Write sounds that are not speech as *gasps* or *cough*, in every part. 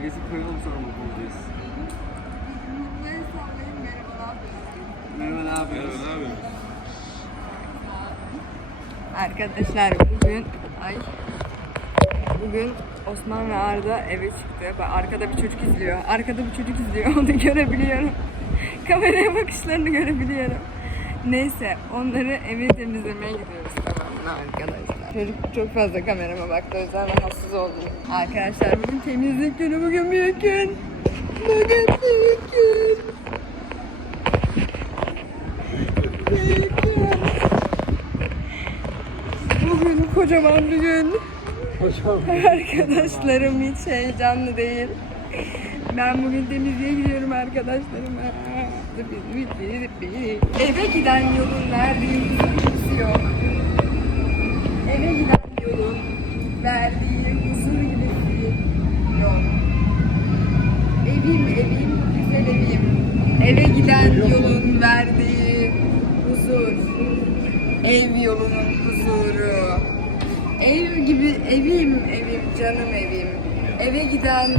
Herkesi koyalım sonra mutlu olacağız. Merhaba ne? Merhaba, ne? Arkadaşlar bugün ay bugün Osman ve Arda eve çıktı. Bak arkada bir çocuk izliyor. Arkada bir çocuk izliyor. *laughs* Onu görebiliyorum. *laughs* Kameraya bakışlarını görebiliyorum. Neyse onları evi temizlemeye gidiyoruz tamam mı arkadaşlar? Çocuk çok fazla kamerama baktı o yüzden rahatsız oldum. Arkadaşlar bugün temizlik günü bugün büyük gün. Bugün büyük gün. Büyük gün. Bugün kocaman bir gün. Arkadaşlarım hiç heyecanlı değil. Ben bugün temizliğe gidiyorum arkadaşlarıma. Eve giden yolun verdiği huzur yok. Eve giden yolun verdiği huzur gibisi yok. Evim evim güzel evim. Eve giden yolun verdiği huzur. Ev yolunun huzuru. Ev gibi evim evim canım evim. Eve giden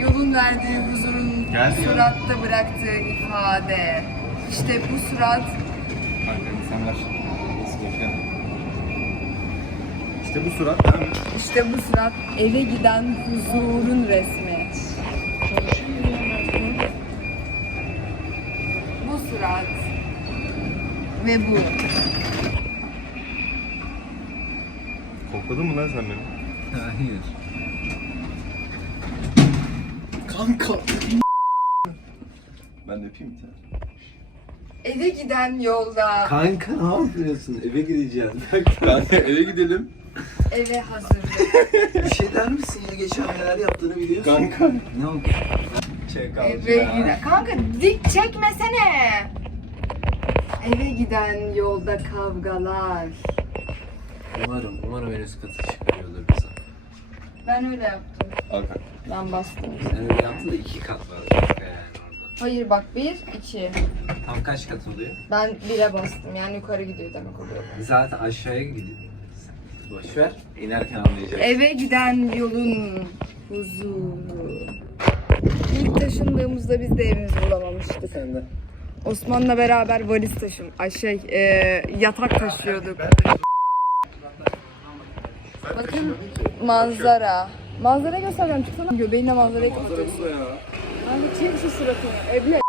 yolun verdiği huzurun Geldi suratta bıraktığı ifade. İşte bu surat Kanka insanlar nasıl konuşuyor? İşte bu surat değil mi? işte bu surat eve giden huzurun resmi. Bu surat ve bu. Kokladın mı lan sen beni? Hayır. Kanka. ben de öpeyim bir tane. Eve giden yolda Kanka ne yapıyorsun? Eve gideceğim. *laughs* Kanka eve gidelim. Eve hazırlık. *laughs* bir şey der misin ya? Geçen neler yaptığını biliyorsun. Kanka. Ne oldu? Çek Eve giden. Kanka dik çekmesene. Eve giden yolda kavgalar. Umarım, umarım en üst katı çıkarıyordur bize. Ben öyle yaptım. Kanka. Ben bastım. Sen öyle yaptın da iki kat var kanka yani orada. Hayır bak bir, iki. Tam kaç kat oluyor? Ben bire bastım. Yani yukarı gidiyor demek oluyor. Zaten aşağıya gidiyor. Boş ver. İnerken anlayacaksın. Eve giden yolun huzuru. İlk taşındığımızda biz de evimizi bulamamıştık. Sen de. Osman'la beraber valiz taşım, ay şey, e, yatak taşıyorduk. Bakın manzara. Manzara göstereceğim çıksana. Göbeğinle manzarayı kapatıyorsun. Abi çek şu suratını. Evle.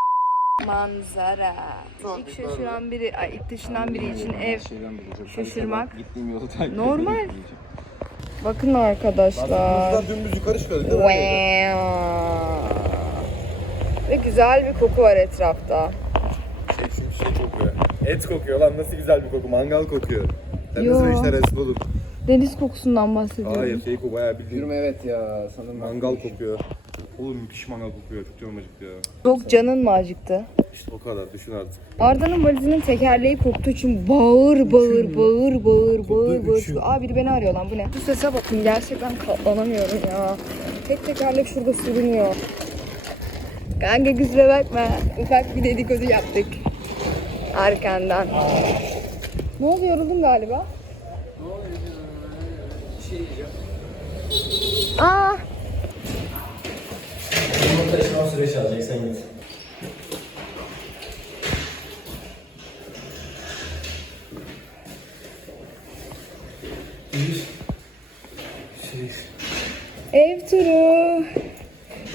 Manzara. İlk şaşıran biri, ay ilk taşınan biri için ev. Şaşırmak. Gittiğim yolu takip Normal. Bakın arkadaşlar. dümdüz yukarı çıkıyorduk Wow. Ve güzel bir koku var etrafta. Şey, çünkü şey kokuyor. Et kokuyor lan nasıl güzel bir koku. Mangal kokuyor. Sen Yo. nasıl işler arasında oğlum? Deniz kokusundan bahsediyorum. Hayır şey koku bayağı bildiğin evet ya. Sanırım mangal kokuyor. Oğlum müthiş mangal kokuyor. Çok canım acıktı ya. Çok canın mı acıktı? İşte o kadar düşün artık. Arda'nın valizinin tekerleği koptuğu için bağır bağır bağır bağır bağır bağır. üçü. Aa biri beni arıyor lan bu ne? Bu sese bakın gerçekten katlanamıyorum ya. Tek tekerlek şurada sürünüyor. Kanka kusura bakma. Ufak bir dedikodu yaptık. Arkandan. Ne oldu yoruldun galiba? Aa Taşıma süreç alacak sen git. Ev turu.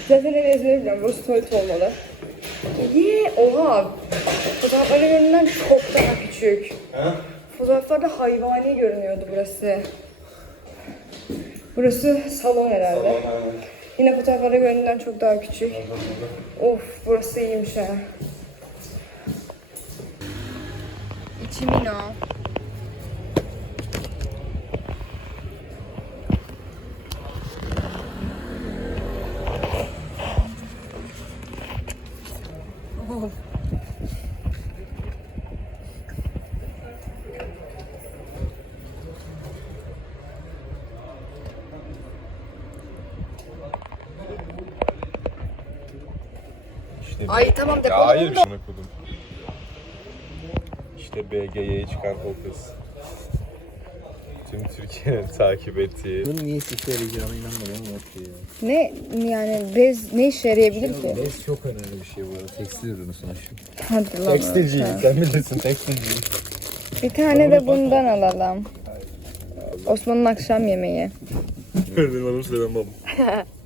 Zaten ev ezberi biliyorum. Burası tuvalet olmalı. Ye, oha. Fotoğrafların göründüğünden çok daha küçük. Ha? Fotoğraflarda hayvani görünüyordu burası. Burası salon herhalde. Yine fotoğraflarda göründüğünden çok daha küçük. Of burası iyiymiş ha. İçimin o. İşte Ay tamam Ya hayır da. şuna kodum. İşte BG'ye çıkan o kız. Tüm Türkiye'nin *laughs* takip ettiği. Bunun niye işe yarayacağına inanmıyorum yok ya. Ne yani bez ne işe yarayabilir ki? Bez çok önemli bir şey bu arada. Tekstil ürünü sonuçta. Hadi lan. Tekstilciyiz. sen. Sen bilirsin tekstilciyiz. Bir tane de bundan alalım. Osman'ın akşam yemeği. Benim hanım Süleyman babam. *laughs*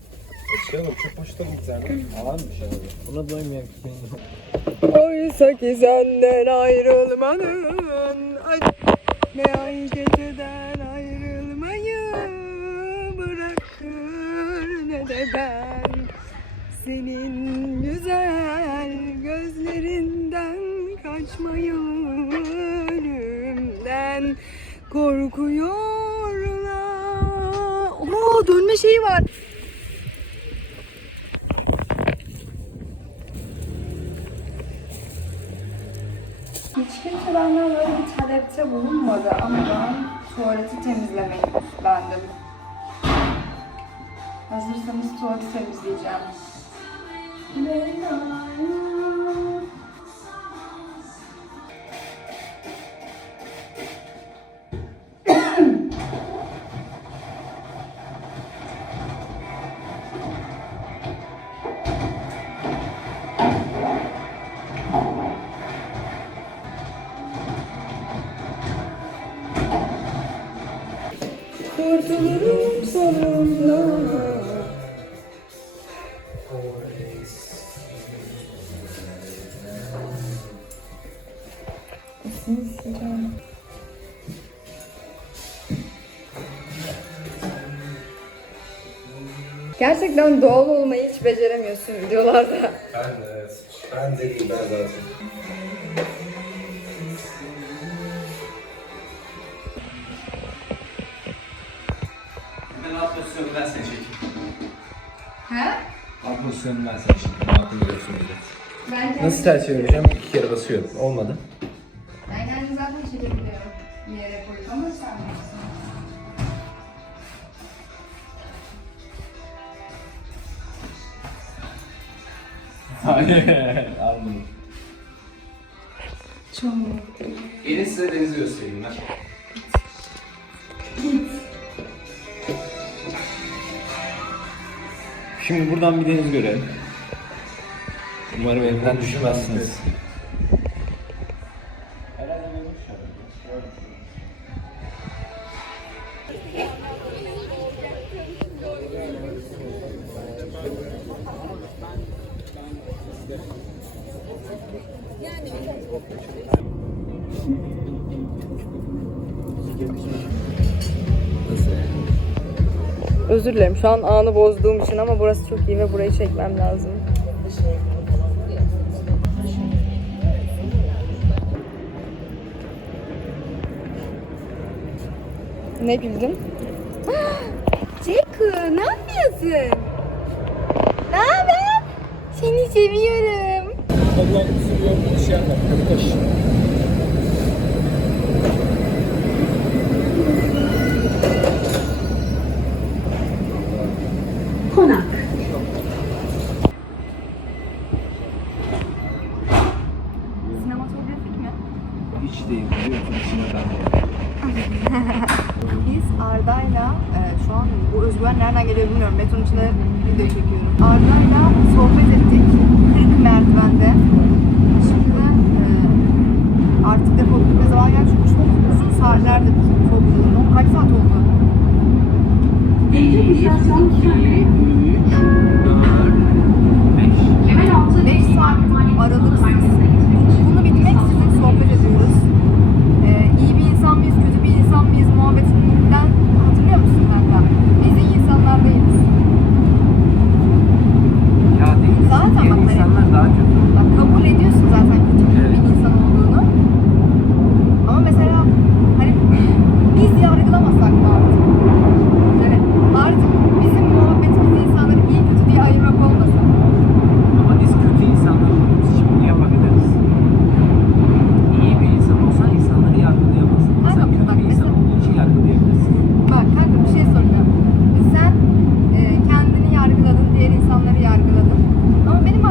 Açalım çok hoşta bir tane. Bir şey abi. Buna doymayan kimin Oysa ki senden ayrılmanın acı ne kimse benden böyle bir talepte bulunmadı ama ben tuvaleti temizlemeyi üstlendim. Hazırsanız tuvaleti temizleyeceğim. Kurtulurum Gerçekten doğal olmayı hiç beceremiyorsun videolarda. Ben de, ben de değil ben zaten. Ben alt pozisyonu ben seni çekeyim. He? Alt pozisyonu ben seni çekeyim. Aklımda de. Ben Nasıl ters çevireceğim? İki kere basıyorum. Olmadı. Hayır. Almadım. Çok. Gelin size denizi göstereyim ben. Şimdi buradan bir deniz görelim. Umarım evden düşmezsiniz. Nasıl Özür dilerim şu an anı bozduğum için ama burası çok iyi ve burayı çekmem lazım. Ne güldün? *gasps* Ceku ne yapıyorsun? Ne haber? Seni seviyorum. Allah'ım sürüyorum bir şey yapma. Hadi Arda'yla e, şu an bu özgüven nereden geliyor bilmiyorum. Beton içinde video çekiyorum. Arda'yla sohbet ettik. Kırık merdivende. Şimdi de e, artık defolup gitme zaman gelmiş. Çünkü çok uzun uzun. Oğlum Kaç saat oldu? 1, 2, 3, 4, 5. 5 saat aralıksız. Bunu bitmek için sohbet ediyoruz. E, iyi bir insan mıyız, kötü bir insan mıyız muhabbetinden hatırlıyor musun kanka? Biz iyi insanlar değiliz. Ya değil. Zaten Diğer bak hani- insanlar daha kötü. Bak kabul ediyorsun zaten kötü Evet. bir insan olduğunu. Ama mesela hani biz yargılamasak da artık. Yani artık bizim muhabbetimizde insanları iyi kötü diye ayırmak olmasa. Ama biz kötü insanlar olduğumuz için bunu yapabiliriz. İyi bir insan olsan insanları yargılayamazsın. Sen Aynen, kötü bak bir insan mesela- olduğun için yargılayabilirsin. Bak kanka bir şey soracağım. Sen e, kendini yargıladın, diğer insanları yargıladın. Ama benim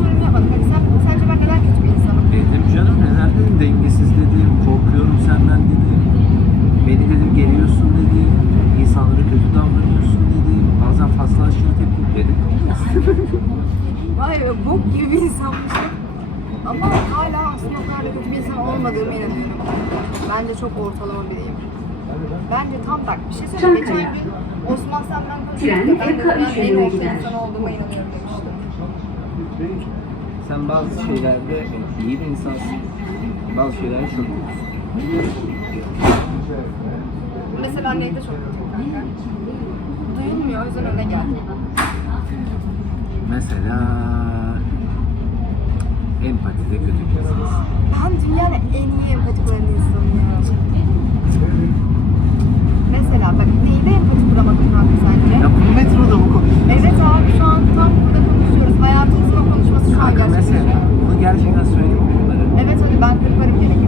yorum. Hani sen, sence ben neden kötü bir insanım? Dedim canım neler dedim dengesiz dedim korkuyorum senden dedim. Beni dedim geriyorsun dedi. İnsanlara kötü davranıyorsun dedi. Bazen fazla aşırı tepki dedi. *laughs* Vay be bok gibi bir insanmışım. Ama hala aslında o kadar da kötü bir insan olmadığımı inanıyorum. Bence çok ortalama biriyim. Bence tam bak bir şey söyleyeyim. Geçen gün Osman sen ben konuşuyorduk. Ben de ben en orta insan olduğuma inanıyorum demiştim. Sen bazı şeylerde iyi bir insansın. Bazı şeylerde çok kötüsün. Mesela neyde çok kanka? Duyulmuyor o yüzden öne geldi. Mesela empatide kötü bir insansın. Ben dünyanın en iyi empati kuran insanım ya. Mesela bak neyde empati kuramadım kanka sence? Ya bu metroda mı konuşuyorsun? Evet abi şu an tam burada konuşuyoruz. O konuşması şu an gerçekleşiyor. mesela bunu gerçekten söyleyeyim mi bunları? Evet hadi ben kırparım gerekirse.